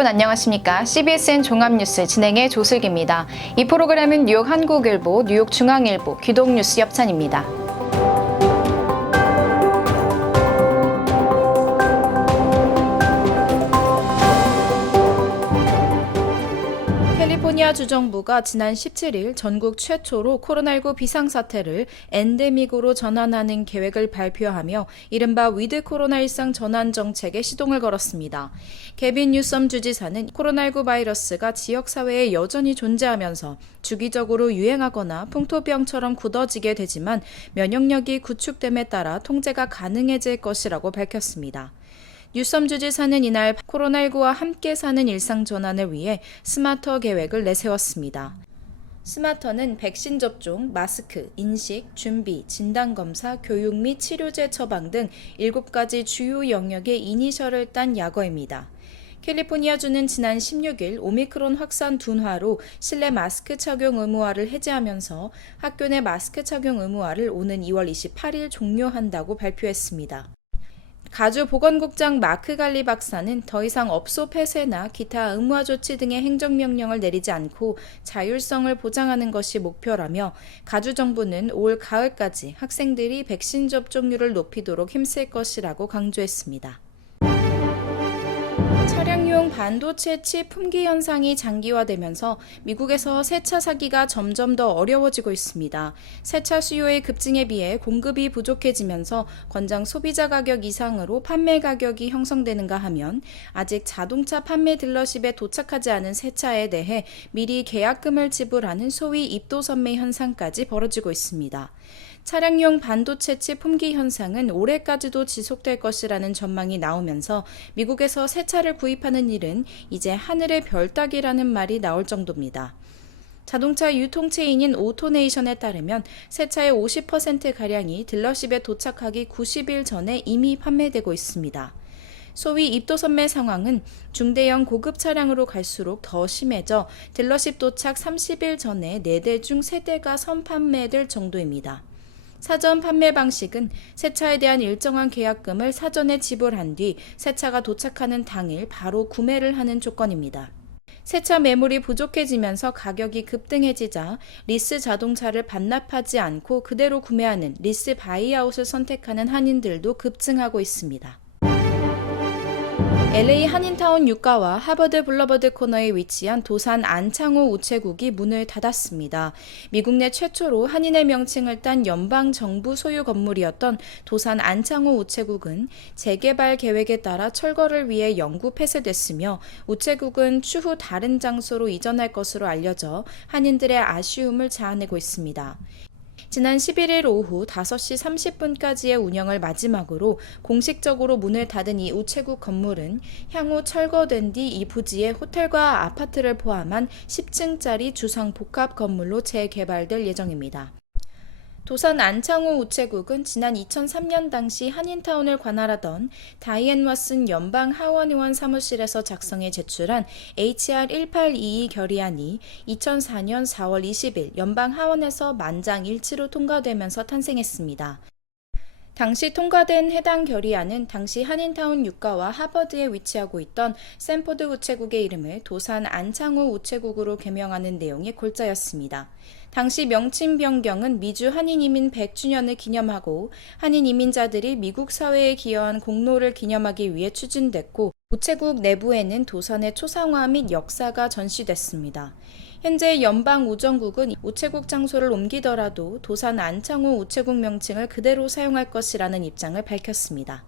여러분 안녕하십니까? CBSN 종합뉴스 진행의 조슬기입니다. 이 프로그램은 뉴욕 한국일보, 뉴욕 중앙일보, 귀동뉴스 협찬입니다. 주정부가 지난 17일 전국 최초로 코로나19 비상사태를 엔데믹으로 전환하는 계획을 발표하며 이른바 위드 코로나 일상 전환 정책에 시동을 걸었습니다. 개빈 뉴섬 주지사는 코로나19 바이러스가 지역사회에 여전히 존재하면서 주기적으로 유행하거나 풍토병처럼 굳어지게 되지만 면역력이 구축됨에 따라 통제가 가능해질 것이라고 밝혔습니다. 뉴섬 주지사는 이날 코로나19와 함께 사는 일상 전환을 위해 스마터 계획을 내세웠습니다. 스마터는 백신 접종, 마스크, 인식, 준비, 진단검사, 교육 및 치료제 처방 등 7가지 주요 영역의 이니셜을 딴 약어입니다. 캘리포니아주는 지난 16일 오미크론 확산 둔화로 실내 마스크 착용 의무화를 해제하면서 학교 내 마스크 착용 의무화를 오는 2월 28일 종료한다고 발표했습니다. 가주 보건국장 마크 갈리 박사는 더 이상 업소 폐쇄나 기타 의무화 조치 등의 행정명령을 내리지 않고 자율성을 보장하는 것이 목표라며 가주 정부는 올 가을까지 학생들이 백신 접종률을 높이도록 힘쓸 것이라고 강조했습니다. 차량용 반도체 칩 품귀 현상이 장기화되면서 미국에서 새 차 사기가 점점 더 어려워지고 있습니다. 새 차 수요의 급증에 비해 공급이 부족해지면서 권장 소비자 가격 이상으로 판매 가격이 형성되는가 하면 아직 자동차 판매 딜러십에 도착하지 않은 새 차에 대해 미리 계약금을 지불하는 소위 입도 선매 현상까지 벌어지고 있습니다. 차량용 반도체 칩 품귀 현상은 올해까지도 지속될 것이라는 전망이 나오면서 미국에서 새 차를 구입하는 일은 이제 하늘의 별 따기라는 말이 나올 정도입니다. 자동차 유통 체인인 오토네이션에 따르면 새 차의 50%가량이 딜러십에 도착하기 90일 전에 이미 판매되고 있습니다. 소위 입도선매 상황은 중대형 고급 차량으로 갈수록 더 심해져 딜러십 도착 30일 전에 4대 중 3대가 선판매될 정도입니다. 사전 판매 방식은 새 차에 대한 일정한 계약금을 사전에 지불한 뒤 새 차가 도착하는 당일 바로 구매를 하는 조건입니다. 새차 매물이 부족해지면서 가격이 급등해지자 리스 자동차를 반납하지 않고 그대로 구매하는 리스 바이아웃을 선택하는 한인들도 급증하고 있습니다. LA 한인타운 유가와 하버드 블러버드 코너에 위치한 도산 안창호 우체국이 문을 닫았습니다. 미국 내 최초로 한인의 명칭을 딴 연방 정부 소유 건물이었던 도산 안창호 우체국은 재개발 계획에 따라 철거를 위해 영구 폐쇄됐으며 우체국은 추후 다른 장소로 이전할 것으로 알려져 한인들의 아쉬움을 자아내고 있습니다. 지난 11일 오후 5시 30분까지의 운영을 마지막으로 공식적으로 문을 닫은 이 우체국 건물은 향후 철거된 뒤 이 부지에 호텔과 아파트를 포함한 10층짜리 주상 복합 건물로 재개발될 예정입니다. 도산 안창호 우체국은 지난 2003년 당시 한인타운을 관할하던 다이앤 왓슨 연방 하원의원 사무실에서 작성해 제출한 HR 1822 결의안이 2004년 4월 20일 연방 하원에서 만장일치로 통과되면서 탄생했습니다. 당시 통과된 해당 결의안은 당시 한인타운 유가와 하버드에 위치하고 있던 샌포드 우체국의 이름을 도산 안창호 우체국으로 개명하는 내용의 골자였습니다. 당시 명칭 변경은 미주 한인 이민 100주년을 기념하고 한인 이민자들이 미국 사회에 기여한 공로를 기념하기 위해 추진됐고 우체국 내부에는 도산의 초상화 및 역사가 전시됐습니다. 현재 연방 우정국은 우체국 장소를 옮기더라도 도산 안창호 우체국 명칭을 그대로 사용할 것이라는 입장을 밝혔습니다.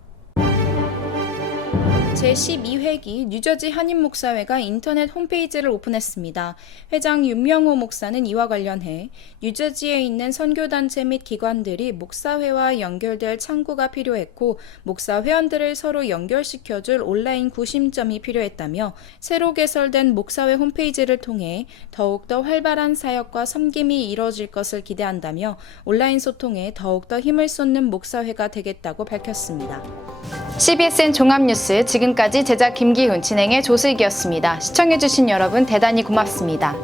제12회기 뉴저지 한인 목사회가 인터넷 홈페이지를 오픈했습니다. 회장 윤명호 목사는 이와 관련해 뉴저지에 있는 선교단체 및 기관들이 목사회와 연결될 창구가 필요했고 목사 회원들을 서로 연결시켜줄 온라인 구심점이 필요했다며 새로 개설된 목사회 홈페이지를 통해 더욱더 활발한 사역과 섬김이 이뤄질 것을 기대한다며 온라인 소통에 더욱더 힘을 쏟는 목사회가 되겠다고 밝혔습니다. CBSN 종합뉴스 지금까지 제작 김기훈 진행의 조슬기였습니다. 시청해주신 여러분 대단히 고맙습니다.